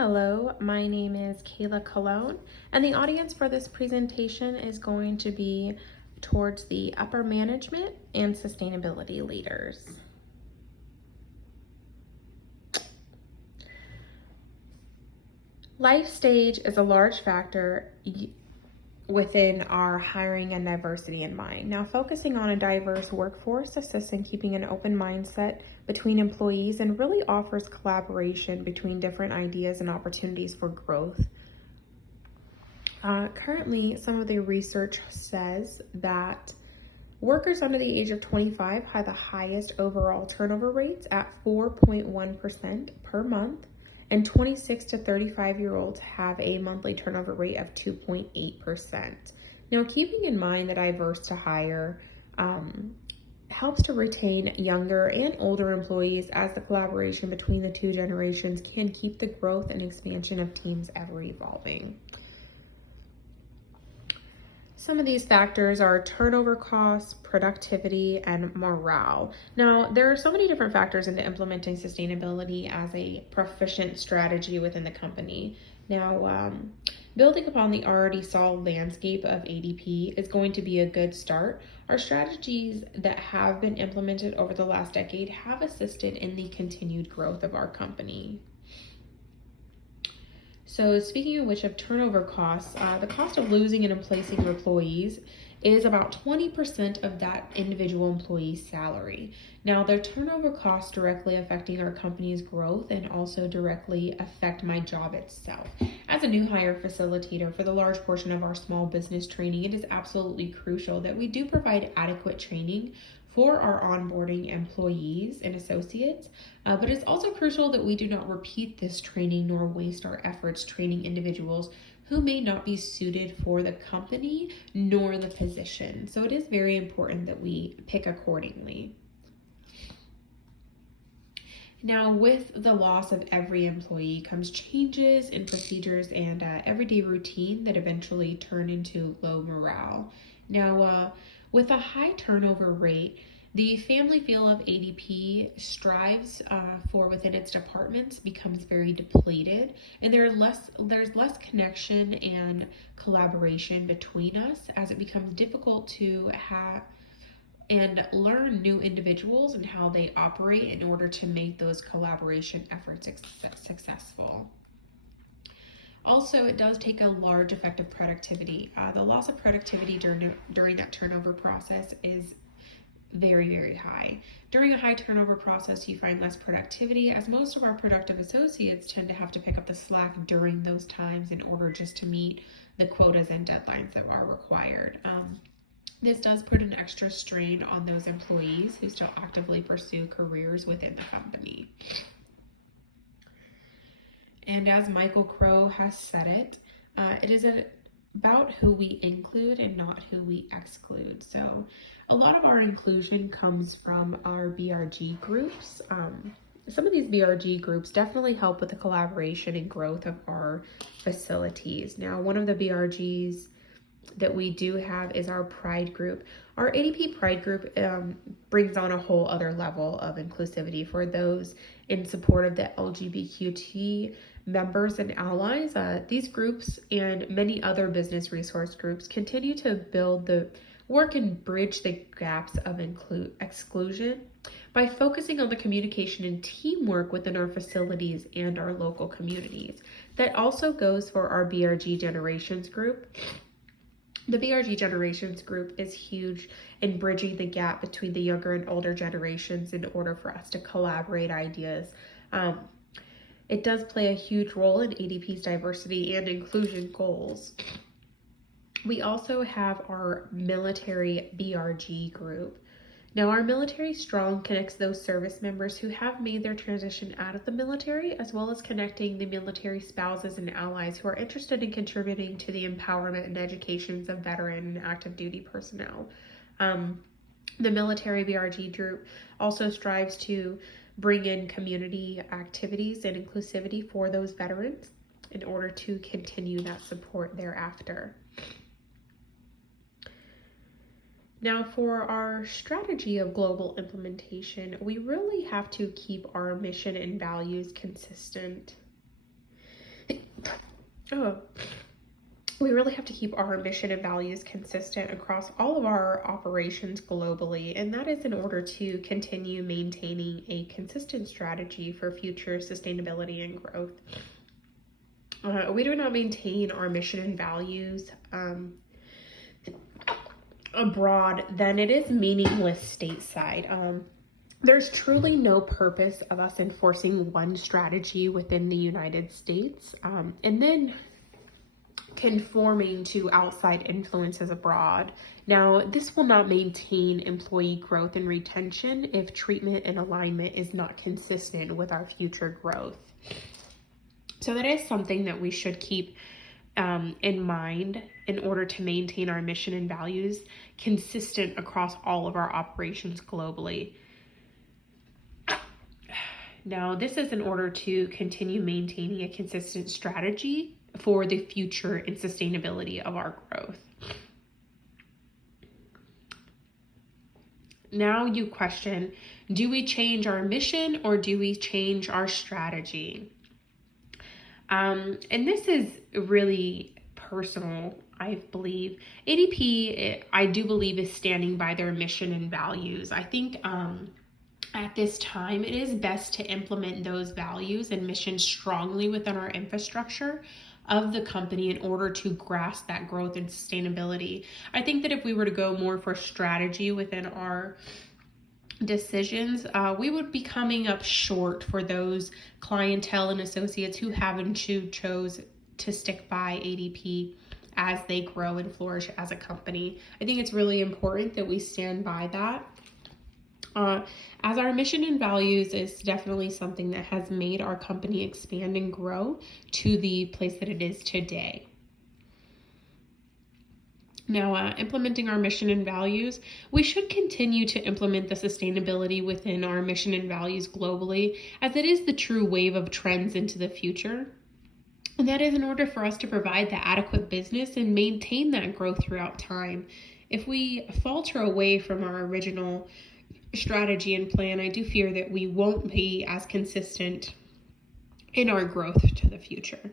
Hello, my name is Kayla Colón, and the audience for this presentation is going to be towards the upper management and sustainability leaders. Life stage is a large factor within our hiring and diversity in mind. Now, focusing on a diverse workforce assists in keeping an open mindset between employees and really offers collaboration between different ideas and opportunities for growth. Currently, some of the research says that workers under the age of 25 have the highest overall turnover rates at 4.1% per month, and 26 to 35-year-olds have a monthly turnover rate of 2.8%. Now, keeping in mind that diverse to hire helps to retain younger and older employees, as the collaboration between the two generations can keep the growth and expansion of teams ever evolving. Some of these factors are turnover costs, productivity, and morale. Now, there are so many different factors into implementing sustainability as a proficient strategy within the company. Now, building upon the already solid landscape of ADP is going to be a good start. Our strategies that have been implemented over the last decade have assisted in the continued growth of our company. So speaking of which, of turnover costs, the cost of losing and replacing employees is about 20% of that individual employee's salary. Now, the turnover costs directly affecting our company's growth and also directly affect my job itself. As a new hire facilitator for the large portion of our small business training, it is absolutely crucial that we do provide adequate training for our onboarding employees and associates, but it's also crucial that we do not repeat this training nor waste our efforts training individuals who may not be suited for the company nor the position. So it is very important that we pick accordingly. Now, with the loss of every employee comes changes in procedures and everyday routine that eventually turn into low morale. Now, with a high turnover rate, the family feel of ADP strives for within its departments becomes very depleted, and there's less connection and collaboration between us, as it becomes difficult to have and learn new individuals and how they operate in order to make those collaboration efforts successful. Also, it does take a large effect of productivity. The loss of productivity during that turnover process is very, very high. During a high turnover process, you find less productivity, as most of our productive associates tend to have to pick up the slack during those times in order just to meet the quotas and deadlines that are required. This does put an extra strain on those employees who still actively pursue careers within the company. And as Michael Crow has said it is about who we include and not who we exclude. So a lot of our inclusion comes from our BRG groups. Some of these BRG groups definitely help with the collaboration and growth of our facilities. Now, one of the BRGs that we do have is our Pride group. Our ADP Pride group brings on a whole other level of inclusivity for those in support of the LGBTQ members and allies. These groups and many other business resource groups continue to build the work and bridge the gaps of exclusion by focusing on the communication and teamwork within our facilities and our local communities. That also goes for our BRG Generations group. The BRG Generations group is huge in bridging the gap between the younger and older generations in order for us to collaborate ideas. It does play a huge role in ADP's diversity and inclusion goals. We also have our military BRG group. Now, our Military Strong connects those service members who have made their transition out of the military, as well as connecting the military spouses and allies who are interested in contributing to the empowerment and educations of veteran and active duty personnel. The Military BRG group also strives to bring in community activities and inclusivity for those veterans in order to continue that support thereafter. Now, for our strategy of global implementation, we really have to keep our mission and values consistent. we really have to keep our mission and values consistent across all of our operations globally, and that is in order to continue maintaining a consistent strategy for future sustainability and growth. We do not maintain our mission and values abroad, then it is meaningless stateside. There's truly no purpose of us enforcing one strategy within the United States and then conforming to outside influences abroad. Now, this will not maintain employee growth and retention if treatment and alignment is not consistent with our future growth. So that is something that we should keep in mind in order to maintain our mission and values consistent across all of our operations globally. Now, this is in order to continue maintaining a consistent strategy for the future and sustainability of our growth. Now you question, do we change our mission or do we change our strategy? And this is really personal, I believe. ADP, I do believe, is standing by their mission and values. I think at this time, it is best to implement those values and missions strongly within our infrastructure of the company in order to grasp that growth and sustainability. I think that if we were to go more for strategy within our decisions, we would be coming up short for those clientele and associates who haven't chose to stick by ADP as they grow and flourish as a company. I think it's really important that we stand by that. As our mission and values is definitely something that has made our company expand and grow to the place that it is today. Now, implementing our mission and values, we should continue to implement the sustainability within our mission and values globally, as it is the true wave of trends into the future. And that is in order for us to provide the adequate business and maintain that growth throughout time. If we falter away from our original strategy and plan, I do fear that we won't be as consistent in our growth to the future.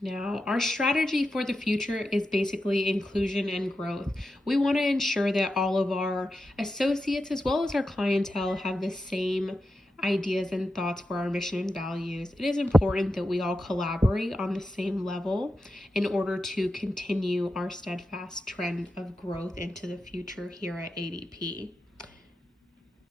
Now, our strategy for the future is basically inclusion and growth. We want to ensure that all of our associates as well as our clientele have the same ideas and thoughts for our mission and values. It is important that we all collaborate on the same level in order to continue our steadfast trend of growth into the future here at ADP.